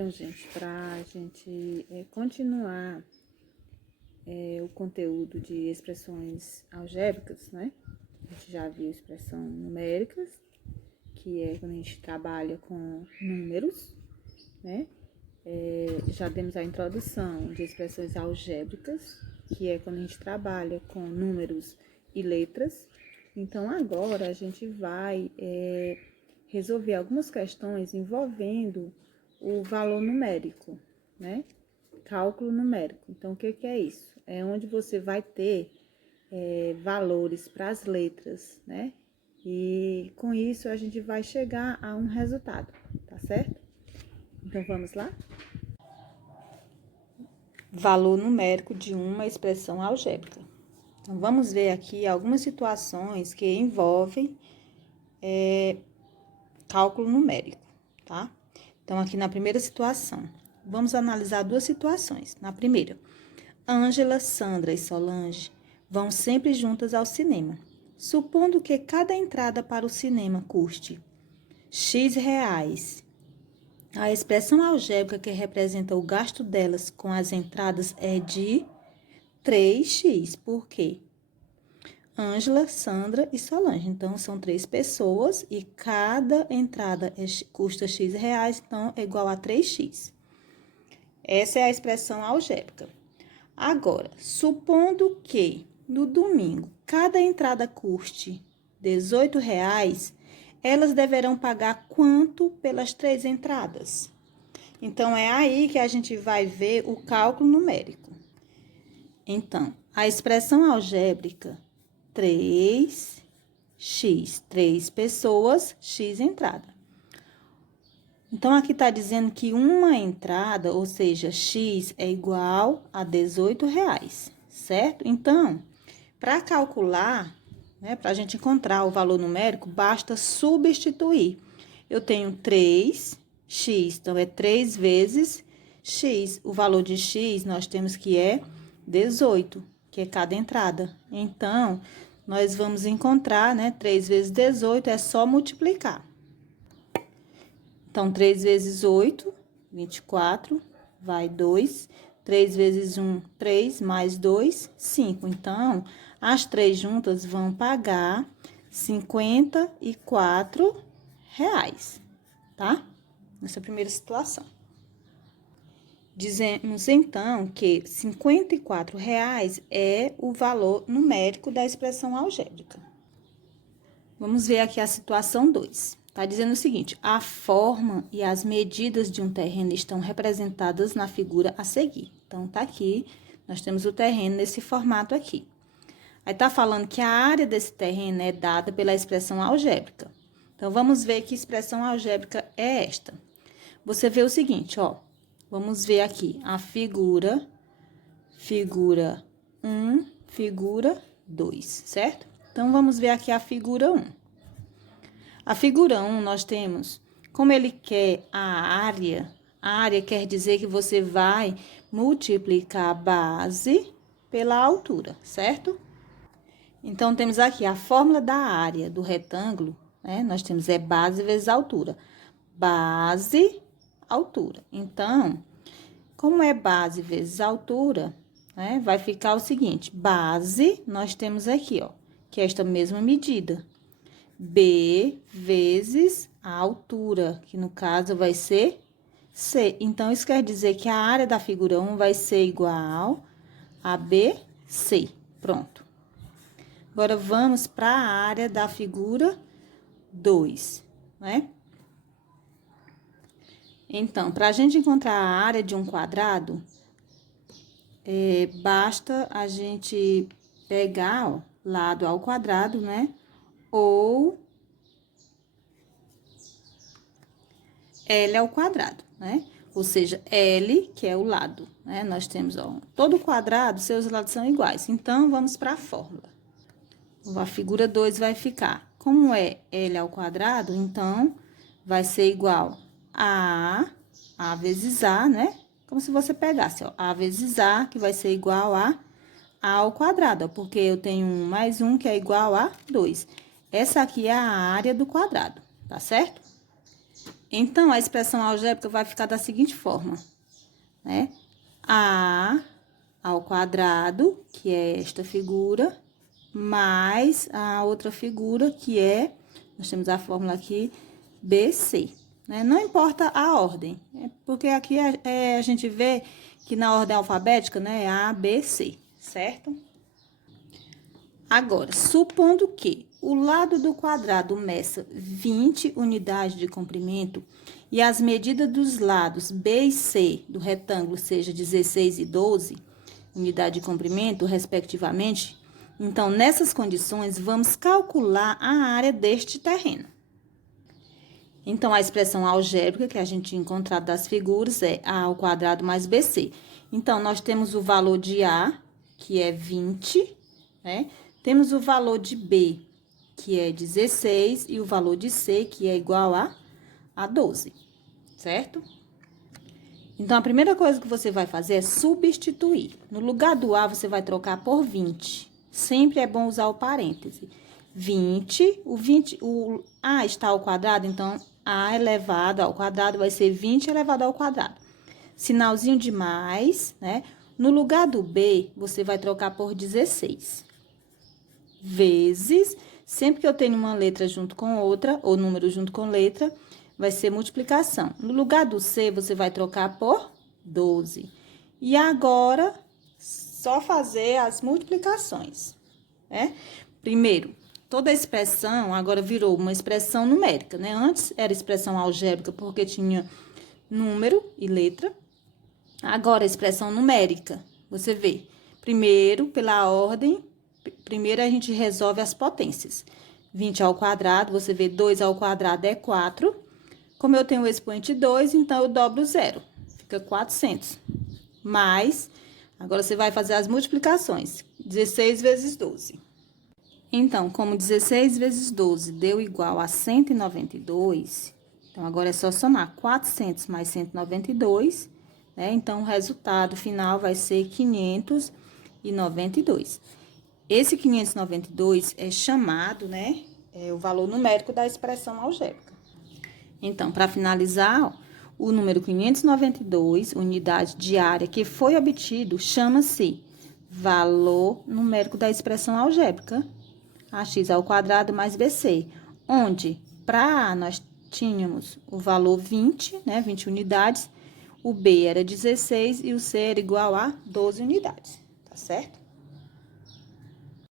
Então, gente, para a gente continuar o conteúdo de expressões algébricas, né? A gente já viu expressão numéricas, que é quando a gente trabalha com números, né? Já demos a introdução de expressões algébricas, que é quando a gente trabalha com números e letras. Então, agora a gente vai resolver algumas questões envolvendo o valor numérico, né? Cálculo numérico. Então, o que é isso? É onde você vai ter valores para as letras, né? E com isso a gente vai chegar a um resultado, tá certo? Então, vamos lá? Valor numérico de uma expressão algébrica. Então, vamos ver aqui algumas situações que envolvem cálculo numérico, tá? Então, aqui na primeira situação, vamos analisar duas situações. Na primeira, Ângela, Sandra e Solange vão sempre juntas ao cinema. Supondo que cada entrada para o cinema custe X reais, a expressão algébrica que representa o gasto delas com as entradas é de 3x. Por quê? Ângela, Sandra e Solange. Então, são 3 pessoas e cada entrada custa X reais, então é igual a 3x. Essa é a expressão algébrica. Agora, supondo que no domingo cada entrada custe 18 reais, elas deverão pagar quanto pelas 3 entradas? Então, é aí que a gente vai ver o cálculo numérico. Então, a expressão algébrica 3x, 3 pessoas, x entrada. Então, aqui está dizendo que uma entrada, ou seja, x é igual a 18 reais, certo? Então, para calcular, né, para a gente encontrar o valor numérico, basta substituir. Eu tenho 3x, então é 3 vezes x. O valor de x nós temos que é 18, que é cada entrada. Então, nós vamos encontrar, né, 3 vezes 18 é só multiplicar. Então, 3 vezes 8, 24, vai 2. 3 vezes 1, 3, mais 2, 5. Então, as 3 juntas vão pagar 54 reais, tá? Nessa primeira situação. Dizemos, então, que 54 reais é o valor numérico da expressão algébrica. Vamos ver aqui a situação 2. Está dizendo o seguinte: a forma e as medidas de um terreno estão representadas na figura a seguir. Então, tá aqui, nós temos o terreno nesse formato aqui. Aí tá falando que a área desse terreno é dada pela expressão algébrica. Então, vamos ver que expressão algébrica é esta. Você vê o seguinte, ó. Vamos ver aqui a figura 1, figura 2, certo? Então, vamos ver aqui a figura 1. A figura 1, nós temos, como ele quer a área quer dizer que você vai multiplicar a base pela altura, certo? Então, temos aqui a fórmula da área do retângulo, né? Nós temos base vezes altura. Base, altura. Então, como é base vezes altura, né? Vai ficar o seguinte, base, nós temos aqui, ó, que é esta mesma medida. B vezes a altura, que no caso vai ser C. Então, isso quer dizer que a área da figura 1 vai ser igual a BC. Pronto. Agora, vamos para a área da figura 2, né? Então, para a gente encontrar a área de um quadrado, basta a gente pegar, ó, lado ao quadrado, né? Ou L ao quadrado, né? Ou seja, L, que é o lado, né? Nós temos, ó, todo quadrado, seus lados são iguais. Então, vamos para a fórmula. A figura 2 vai ficar, como é L ao quadrado, então, vai ser igual a vezes A, né? Como se você pegasse, ó, A vezes A, que vai ser igual a ao quadrado, ó, porque eu tenho 1 mais 1, que é igual a 2. Essa aqui é a área do quadrado, tá certo? Então, a expressão algébrica vai ficar da seguinte forma, né? A ao quadrado, que é esta figura, mais a outra figura, que é, nós temos a fórmula aqui, BC, né? Não importa a ordem, porque aqui a gente vê que na ordem alfabética, né, é A, B, C, certo? Agora, supondo que o lado do quadrado meça 20 unidades de comprimento e as medidas dos lados B e C do retângulo seja 16 e 12 unidade de comprimento, respectivamente, então, nessas condições, vamos calcular a área deste terreno. Então, a expressão algébrica que a gente tinha encontrado das figuras é A ao quadrado mais BC. Então, nós temos o valor de A, que é 20, né? Temos o valor de B, que é 16, e o valor de C, que é igual a 12, certo? Então, a primeira coisa que você vai fazer é substituir. No lugar do A, você vai trocar por 20. Sempre é bom usar o parêntese. 20, o A está ao quadrado, então, A elevado ao quadrado vai ser 20 elevado ao quadrado. Sinalzinho de mais, né? No lugar do B, você vai trocar por 16. Vezes, sempre que eu tenho uma letra junto com outra, ou número junto com letra, vai ser multiplicação. No lugar do C, você vai trocar por 12. E agora, só fazer as multiplicações, né? Primeiro, toda a expressão agora virou uma expressão numérica, né? Antes era expressão algébrica porque tinha número e letra. Agora, a expressão numérica, você vê. Primeiro, pela ordem, primeiro a gente resolve as potências. 20 ao quadrado, você vê 2 ao quadrado é 4. Como eu tenho o expoente 2, então eu dobro 0. Fica 400. Mais, agora você vai fazer as multiplicações. 16 vezes 12. Então, como 16 vezes 12 deu igual a 192, então agora é só somar 400 mais 192, né? Então, o resultado final vai ser 592. Esse 592 é chamado, né, o valor numérico da expressão algébrica. Então, para finalizar, o número 592, unidade de área que foi obtido, chama-se valor numérico da expressão algébrica, ax ao quadrado mais bc, onde, para A, nós tínhamos o valor 20, né, 20 unidades, o B era 16 e o C era igual a 12 unidades, tá certo?